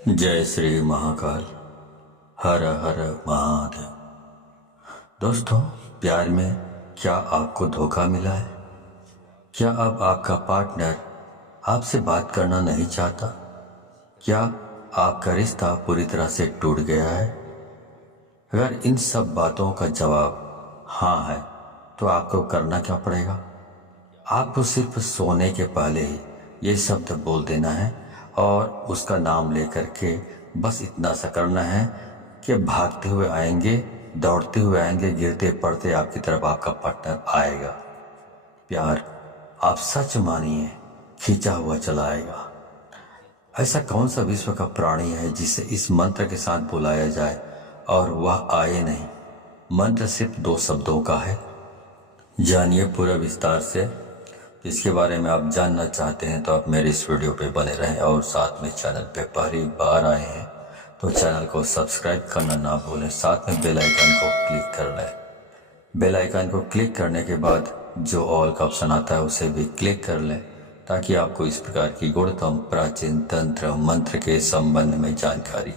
जय श्री महाकाल। हर हर महादेव। दोस्तों, प्यार में क्या आपको धोखा मिला है? क्या अब आपका पार्टनर आपसे बात करना नहीं चाहता? क्या आपका रिश्ता पूरी तरह से टूट गया है? अगर इन सब बातों का जवाब हाँ है तो आपको करना क्या पड़ेगा? आपको सिर्फ सोने के पहले ही ये शब्द बोल देना है और उसका नाम लेकर के बस इतना सा करना है कि भागते हुए आएंगे, दौड़ते हुए आएंगे, गिरते पड़ते आपकी तरफ आपका पार्टनर आएगा। प्यार आप सच मानिए खींचा हुआ चला आएगा। ऐसा कौन सा विश्व का प्राणी है जिसे इस मंत्र के साथ बुलाया जाए और वह आए नहीं? मंत्र सिर्फ 2 शब्दों का है। जानिए पूरा विस्तार से। इसके बारे में आप जानना चाहते हैं तो आप मेरे इस वीडियो पे बने रहें और साथ में चैनल पे पहली बार आए हैं तो चैनल को सब्सक्राइब करना ना भूलें, साथ में बेल आइकन को क्लिक कर लें। बेल आइकन को क्लिक करने के बाद जो ऑल का ऑप्शन आता है उसे भी क्लिक कर लें ताकि आपको इस प्रकार की गुणतम प्राचीन तंत्र मंत्र के संबंध में जानकारी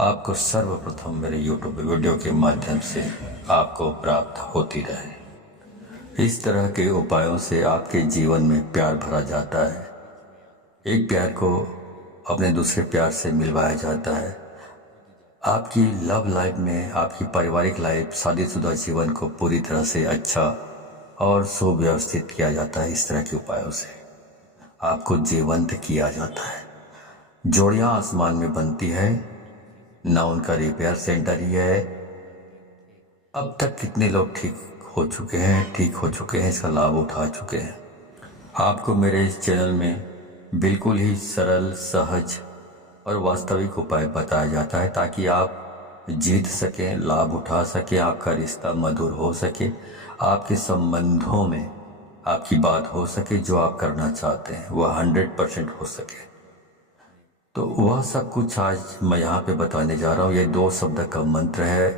आपको सर्वप्रथम मेरे यूट्यूब वीडियो के माध्यम से आपको प्राप्त होती रहे। इस तरह के उपायों से आपके जीवन में प्यार भरा जाता है। एक प्यार को अपने दूसरे प्यार से मिलवाया जाता है। आपकी लव लाइफ में, आपकी पारिवारिक लाइफ, शादीशुदा जीवन को पूरी तरह से अच्छा और सुव्यवस्थित किया जाता है। इस तरह के उपायों से आपको जीवंत किया जाता है। जोड़ियां आसमान में बनती है, ना उनका रिपेयर सेंटर ही है। अब तक कितने लोग ठीक हो चुके हैं, इसका लाभ उठा चुके हैं। आपको मेरे इस चैनल में बिल्कुल ही सरल, सहज और वास्तविक उपाय बताया जाता है ताकि आप जीत सकें, लाभ उठा सकें, आपका रिश्ता मधुर हो सके, आपके संबंधों में आपकी बात हो सके, जो आप करना चाहते हैं वह 100% हो सके। तो वह सब कुछ आज मैं यहाँ पे बताने जा रहा हूँ। ये 2 शब्द का मंत्र है।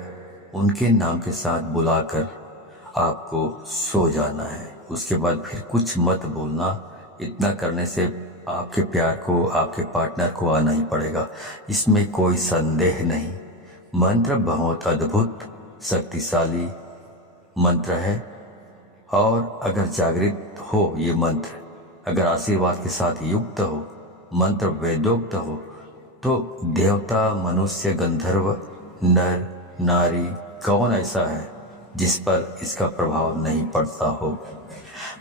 उनके नाम के साथ बुलाकर आपको सो जाना है। उसके बाद फिर कुछ मत बोलना। इतना करने से आपके प्यार को, आपके पार्टनर को आना ही पड़ेगा, इसमें कोई संदेह नहीं। मंत्र बहुत अद्भुत, शक्तिशाली मंत्र है और अगर जागृत हो ये मंत्र, अगर आशीर्वाद के साथ युक्त हो, मंत्र वेदोक्त हो, तो देवता, मनुष्य, गंधर्व, नर, नारी, कौन ऐसा है जिस पर इसका प्रभाव नहीं पड़ता हो।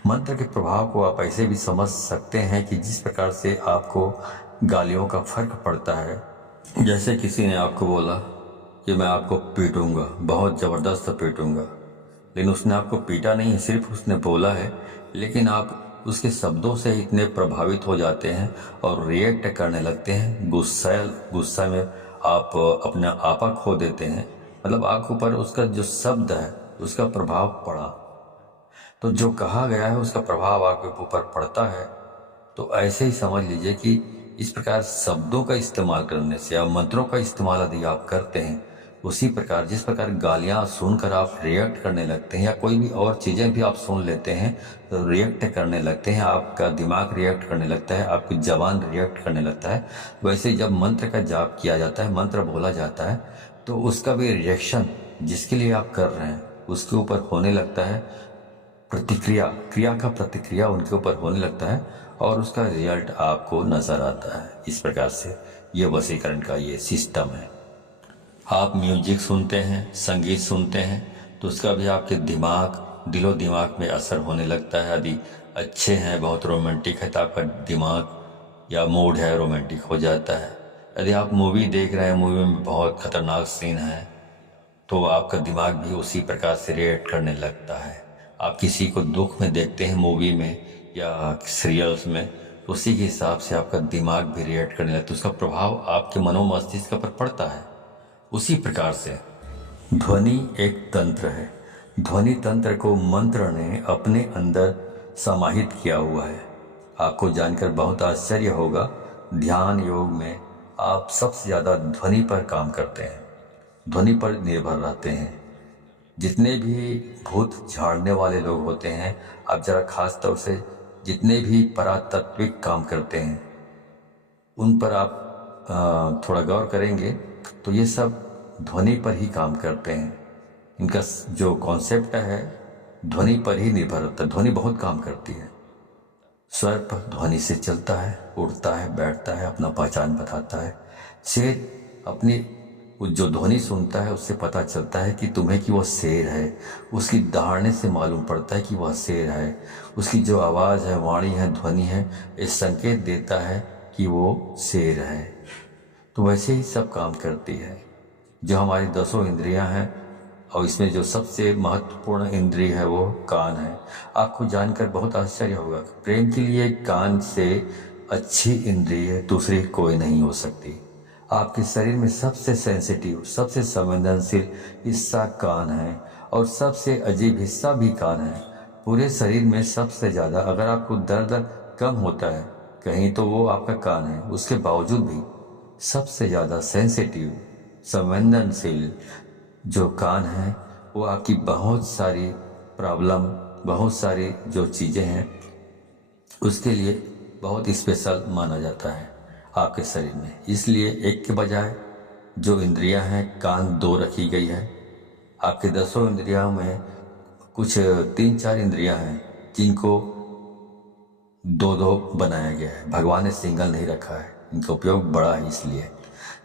मंत्र के प्रभाव को आप ऐसे भी समझ सकते हैं कि जिस प्रकार से आपको गालियों का फर्क पड़ता है। जैसे किसी ने आपको बोला कि मैं आपको पीटूंगा, बहुत ज़बरदस्त पीटूंगा, लेकिन उसने आपको पीटा नहीं है, सिर्फ उसने बोला है, लेकिन आप उसके शब्दों से इतने प्रभावित हो जाते हैं और रिएक्ट करने लगते हैं। गुस्सा में आप अपना आपा खो देते हैं। मतलब आपके ऊपर उसका जो शब्द है उसका प्रभाव पड़ा, तो जो कहा गया है उसका प्रभाव आपके ऊपर पड़ता है। तो ऐसे ही समझ लीजिए कि इस प्रकार शब्दों का इस्तेमाल करने से या मंत्रों का इस्तेमाल यदि आप करते हैं, उसी प्रकार जिस प्रकार गालियां सुनकर आप रिएक्ट करने लगते हैं या कोई भी और चीज़ें भी आप सुन लेते हैं तो रिएक्ट करने लगते हैं, आपका दिमाग रिएक्ट करने लगता है, आपकी जबान रिएक्ट करने लगता है। वैसे जब मंत्र का जाप किया जाता है, मंत्र बोला जाता है, तो उसका भी रिएक्शन जिसके लिए आप कर रहे हैं उसके ऊपर होने लगता है। प्रतिक्रिया, क्रिया का प्रतिक्रिया उनके ऊपर होने लगता है और उसका रिजल्ट आपको नजर आता है। इस प्रकार से ये वशीकरण का ये सिस्टम है। आप म्यूजिक सुनते हैं, संगीत सुनते हैं, तो उसका भी आपके दिमाग, दिलो दिमाग में असर होने लगता है। यदि अच्छे हैं, बहुत रोमांटिक है, तो आपका दिमाग या मूड है रोमांटिक हो जाता है। यदि आप मूवी देख रहे हैं, मूवी में बहुत खतरनाक सीन है, तो आपका दिमाग भी उसी प्रकार से रिएक्ट करने लगता है। आप किसी को दुख में देखते हैं मूवी में या सीरियल्स में, तो उसी के हिसाब से आपका दिमाग भी रिएक्ट करने लगता है, उसका प्रभाव आपके मनोमस्तिष्क पर पड़ता है। उसी प्रकार से ध्वनि एक तंत्र है। ध्वनि तंत्र को मंत्र ने अपने अंदर समाहित किया हुआ है। आपको जानकर बहुत आश्चर्य होगा, ध्यान योग में आप सबसे ज़्यादा ध्वनि पर काम करते हैं, ध्वनि पर निर्भर रहते हैं। जितने भी भूत झाड़ने वाले लोग होते हैं, आप जरा खास तौर से जितने भी परातात्विक काम करते हैं उन पर आप थोड़ा गौर करेंगे तो ये सब ध्वनि पर ही काम करते हैं। इनका जो कॉन्सेप्ट है ध्वनि पर ही निर्भर होता है। ध्वनि बहुत काम करती है। स्वर पर ध्वनि से चलता है, उड़ता है, बैठता है, अपना पहचान बताता है। शेर अपनी जो ध्वनि सुनता है उससे पता चलता है कि तुम्हें कि वह शेर है। उसकी दहाड़ने से मालूम पड़ता है कि वह शेर है। उसकी जो आवाज़ है, वाणी है, ध्वनि है, ये संकेत देता है कि वो शेर है। तो वैसे ही सब काम करती है। जो हमारी 10 इंद्रियां हैं और इसमें जो सबसे महत्वपूर्ण इंद्रिय है वो कान है। आपको जानकर बहुत आश्चर्य होगा, प्रेम के लिए कान से अच्छी इंद्रिय दूसरी कोई नहीं हो सकती। आपके शरीर में सबसे सेंसिटिव, सबसे संवेदनशील हिस्सा कान है और सबसे अजीब हिस्सा भी कान है। पूरे शरीर में सबसे ज़्यादा अगर आपको दर्द कम होता है कहीं तो वो आपका कान है। उसके बावजूद भी सबसे ज़्यादा सेंसिटिव, संवेदनशील जो कान है वो आपकी बहुत सारी प्रॉब्लम, बहुत सारी जो चीज़ें हैं उसके लिए बहुत स्पेशल माना जाता है आपके शरीर में। इसलिए एक के बजाय जो इंद्रियां हैं कान 2 रखी गई है। आपके 10 इंद्रियों में कुछ 3-4 इंद्रियां हैं जिनको 2-2 बनाया गया है। भगवान ने सिंगल नहीं रखा है, इनका उपयोग बड़ा है। इसलिए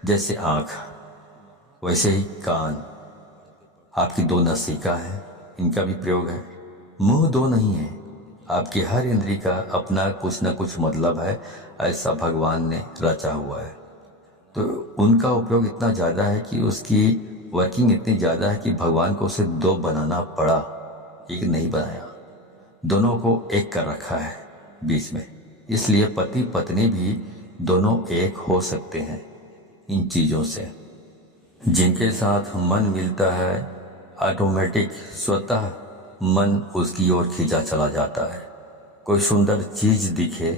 जैसे आँख वैसे ही कान, आपकी 2 नासिका है, इनका भी प्रयोग है। मुंह 2 नहीं है। आपकी हर इंद्री का अपना कुछ न कुछ मतलब है, ऐसा भगवान ने रचा हुआ है। तो उनका उपयोग इतना ज़्यादा है कि उसकी वर्किंग इतनी ज़्यादा है कि भगवान को उसे 2 बनाना पड़ा, एक नहीं बनाया। दोनों को एक कर रखा है बीच में। इसलिए पति पत्नी भी दोनों एक हो सकते हैं इन चीज़ों से। जिनके साथ मन मिलता है ऑटोमेटिक स्वतः मन उसकी ओर खींचा चला जाता है। कोई सुंदर चीज़ दिखे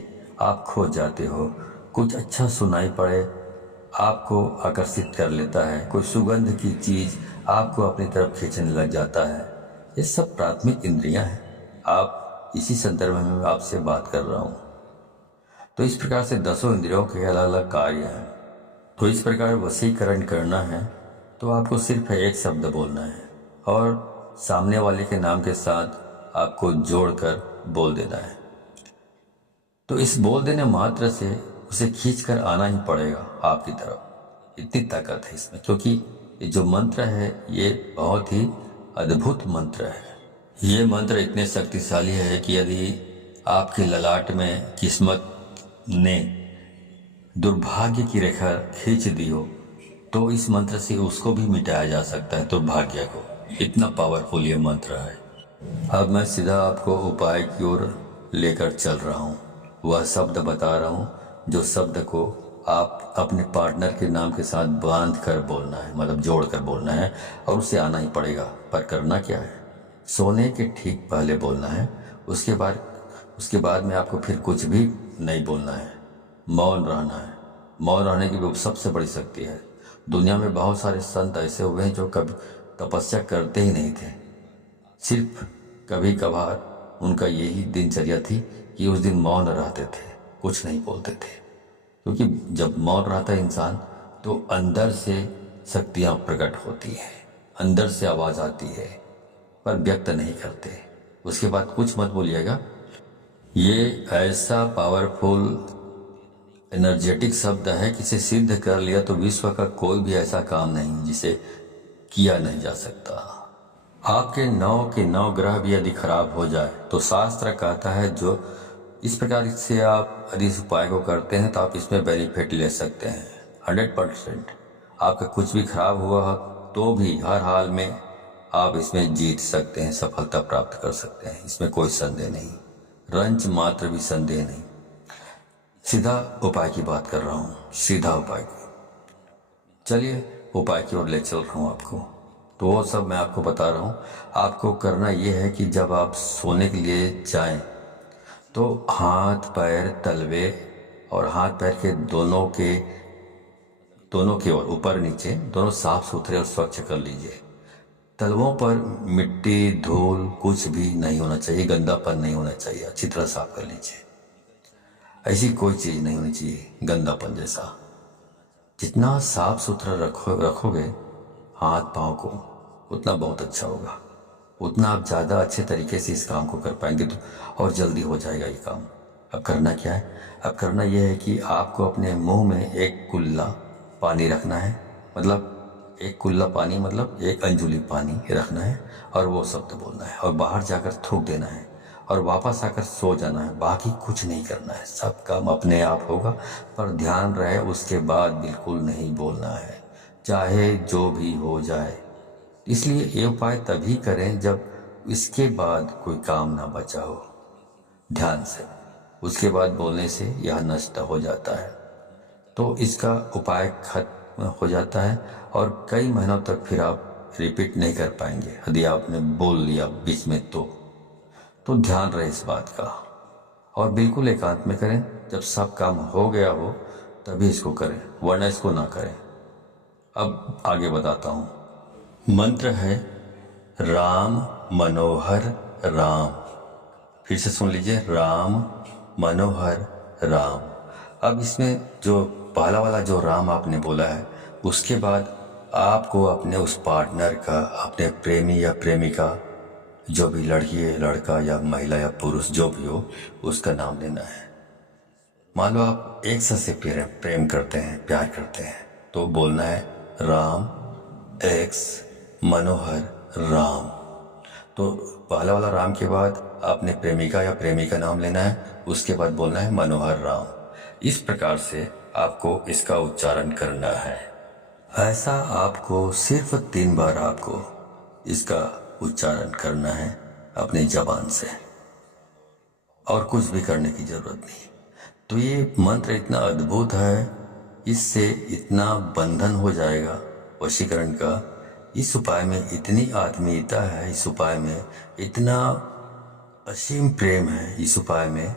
आप खो जाते हो। कुछ अच्छा सुनाई पड़े आपको आकर्षित कर लेता है। कोई सुगंध की चीज़ आपको अपनी तरफ खींचने लग जाता है। ये सब प्राथमिक इंद्रियां हैं। आप इसी संदर्भ में मैं आपसे बात कर रहा हूँ। तो इस प्रकार से 10 इंद्रियों के अलग अलग कार्य हैं। तो इस प्रकार वशीकरण करना है तो आपको सिर्फ एक शब्द बोलना है और सामने वाले के नाम के साथ आपको जोड़कर बोल देना है। तो इस बोल देने मात्र से उसे खींचकर आना ही पड़ेगा आपकी तरफ। इतनी ताकत है इसमें, क्योंकि ये जो मंत्र है ये बहुत ही अद्भुत मंत्र है। ये मंत्र इतने शक्तिशाली है कि यदि आपके ललाट में किस्मत ने दुर्भाग्य की रेखा खींच दी हो तो इस मंत्र से उसको भी मिटाया जा सकता है, दुर्भाग्य को। इतना पावरफुल ये मंत्र है। अब मैं सीधा आपको उपाय की ओर लेकर चल रहा हूँ। वह शब्द बता रहा हूँ जो शब्द को आप अपने पार्टनर के नाम के साथ बांध कर बोलना है, मतलब जोड़ कर बोलना है और उसे आना ही पड़ेगा। पर करना क्या है, सोने के ठीक पहले बोलना है। उसके बाद में आपको फिर कुछ भी नहीं बोलना है, मौन रहना है। मौन रहने की भी सबसे बड़ी शक्ति है। दुनिया में बहुत सारे संत ऐसे हुए हैं जो कभी तपस्या करते ही नहीं थे। सिर्फ कभी कभार उनका यही दिनचर्या थी कि उस दिन मौन रहते थे, कुछ नहीं बोलते थे। क्योंकि जब मौन रहता है इंसान तो अंदर से शक्तियाँ प्रकट होती हैं, अंदर से आवाज़ आती है, पर व्यक्त नहीं करते। उसके बाद कुछ मत बोलिएगा। ये ऐसा पावरफुल एनर्जेटिक शब्द है कि इसे सिद्ध कर लिया तो विश्व का कोई भी ऐसा काम नहीं जिसे किया नहीं जा सकता। आपके 9 के 9 ग्रह भी यदि खराब हो जाए तो शास्त्र कहता है जो इस प्रकार से आप यदि इस उपाय को करते हैं तो आप इसमें बेनिफिट ले सकते हैं 100%। आपका कुछ भी खराब हुआ तो भी हर हाल में आप इसमें जीत सकते हैं, सफलता प्राप्त कर सकते हैं। इसमें कोई संदेह नहीं, रंच मात्र भी संदेह नहीं। सीधा उपाय की बात कर रहा हूँ, सीधा उपाय की। चलिए उपाय की ओर ले चल रहा हूँ आपको। तो वो सब मैं आपको बता रहा हूँ। आपको करना ये है कि जब आप सोने के लिए जाएं तो हाथ पैर तलवे और हाथ पैर के दोनों के ओर ऊपर नीचे दोनों साफ सुथरे और स्वच्छ कर लीजिए। तलवों पर मिट्टी धूल कुछ भी नहीं होना चाहिए, गंदापन नहीं होना चाहिए। अच्छी तरह साफ कर लीजिए। ऐसी कोई चीज़ नहीं होनी चाहिए गंदापन जैसा। जितना साफ सुथरा रखोगे हाथ पाँव को, उतना बहुत अच्छा होगा, उतना आप ज़्यादा अच्छे तरीके से इस काम को कर पाएंगे तो और जल्दी हो जाएगा ये काम। अब करना क्या है? अब करना यह है कि आपको अपने मुंह में एक कुल्ला पानी रखना है, मतलब एक कुल्ला पानी मतलब एक अंजुली पानी रखना है और वो शब्द बोलना है और बाहर जाकर थूक देना है और वापस आकर सो जाना है। बाकी कुछ नहीं करना है, सब काम अपने आप होगा। पर ध्यान रहे उसके बाद बिल्कुल नहीं बोलना है, चाहे जो भी हो जाए। इसलिए ये उपाय तभी करें जब इसके बाद कोई काम ना बचा हो। ध्यान से उसके बाद बोलने से यह नष्ट हो जाता है, तो इसका उपाय खत्म हो जाता है और कई महीनों तक फिर आप रिपीट नहीं कर पाएंगे यदि आपने बोल लिया बीच में तो ध्यान रहे इस बात का। और बिल्कुल एकांत में करें, जब सब काम हो गया हो तभी इसको करें, वरना इसको ना करें। अब आगे बताता हूँ। मंत्र है राम मनोहर राम। फिर से सुन लीजिए, राम मनोहर राम। अब इसमें जो पहला वाला जो राम आपने बोला है, उसके बाद आपको अपने उस पार्टनर का, अपने प्रेमी या प्रेमिका, जो भी लड़की है, लड़का या महिला या पुरुष जो भी हो, उसका नाम लेना है। मान लो आप एक से प्रेम करते हैं, प्यार करते हैं, तो बोलना है राम एक्स मनोहर राम। तो पहला वाला राम के बाद आपने प्रेमिका या प्रेमी का नाम लेना है, उसके बाद बोलना है मनोहर राम। इस प्रकार से आपको इसका उच्चारण करना है। ऐसा आपको सिर्फ 3 बार आपको इसका उच्चारण करना है अपनी जबान से, और कुछ भी करने की जरूरत नहीं। तो ये मंत्र इतना अद्भुत है, इससे इतना बंधन हो जाएगा वशीकरण का। इस उपाय में इतनी आत्मीयता है, इस उपाय में इतना असीम प्रेम है, इस उपाय में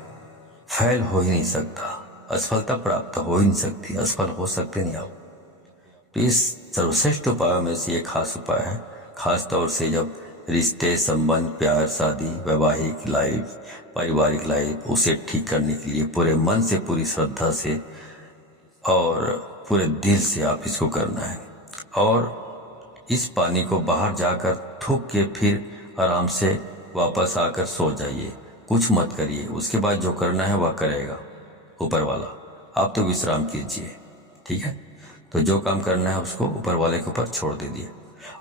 फैल हो ही नहीं सकता, असफलता प्राप्त हो ही नहीं सकती, असफल हो सकते नहीं आप। तो इस सर्वश्रेष्ठ उपायों में से ये खास उपाय है, खास तौर से जब रिश्ते, संबंध, प्यार, शादी, वैवाहिक लाइफ, पारिवारिक लाइफ, उसे ठीक करने के लिए पूरे मन से, पूरी श्रद्धा से और पूरे दिल से आप इसको करना है। और इस पानी को बाहर जाकर थूक के फिर आराम से वापस आकर सो जाइए, कुछ मत करिए। उसके बाद जो करना है वह करेगा ऊपर वाला, आप तो विश्राम कीजिए, ठीक है। तो जो काम करना है उसको ऊपर वाले के ऊपर छोड़ दीजिए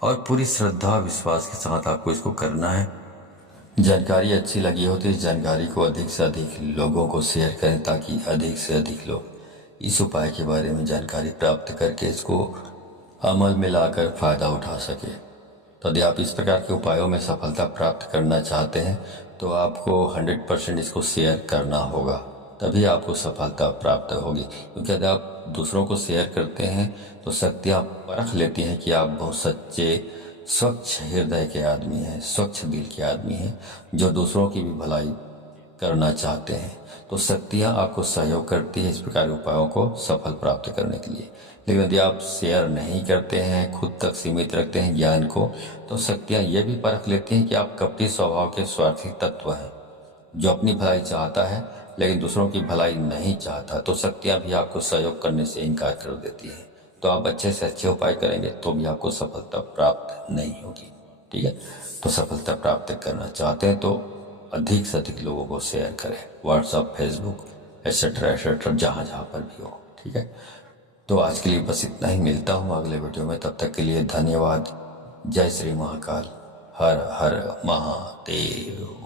और पूरी श्रद्धा विश्वास के साथ आपको इसको करना है। जानकारी अच्छी लगी हो तो इस जानकारी को अधिक से अधिक लोगों को शेयर करें, ताकि अधिक से अधिक लोग इस उपाय के बारे में जानकारी प्राप्त करके इसको अमल में लाकर फायदा उठा सके। तो यदि आप इस प्रकार के उपायों में सफलता प्राप्त करना चाहते हैं तो आपको 100% इसको शेयर करना होगा, तभी आपको सफलता प्राप्त होगी। क्योंकि यदि आप दूसरों को शेयर करते हैं तो शक्तियाँ परख लेती हैं कि आप बहुत सच्चे, स्वच्छ हृदय के आदमी हैं, स्वच्छ दिल के आदमी हैं, जो दूसरों की भी भलाई करना चाहते हैं। तो शक्तियाँ आपको सहयोग करती है इस प्रकार के उपायों को सफल प्राप्त करने के लिए। लेकिन यदि आप शेयर नहीं करते हैं, खुद तक सीमित रखते हैं ज्ञान को, तो शक्तियाँ ये भी परख लेती हैं कि आप कपटी स्वभाव के स्वार्थी तत्व हैं, जो अपनी भलाई चाहता है लेकिन दूसरों की भलाई नहीं चाहता। तो शक्तियाँ भी आपको सहयोग करने से इनकार कर देती है। तो आप अच्छे से अच्छे उपाय करेंगे तो भी आपको सफलता प्राप्त नहीं होगी, ठीक है। तो सफलता प्राप्त करना चाहते हैं तो अधिक से अधिक लोगों को शेयर करें, व्हाट्सएप, फेसबुक, एट्सेट्रा एट्सेट्रा, जहाँ जहाँ पर भी हो, ठीक है। तो आज के लिए बस इतना ही, मिलता हूँ अगले वीडियो में, तब तक के लिए धन्यवाद। जय श्री महाकाल, हर हर महादेव।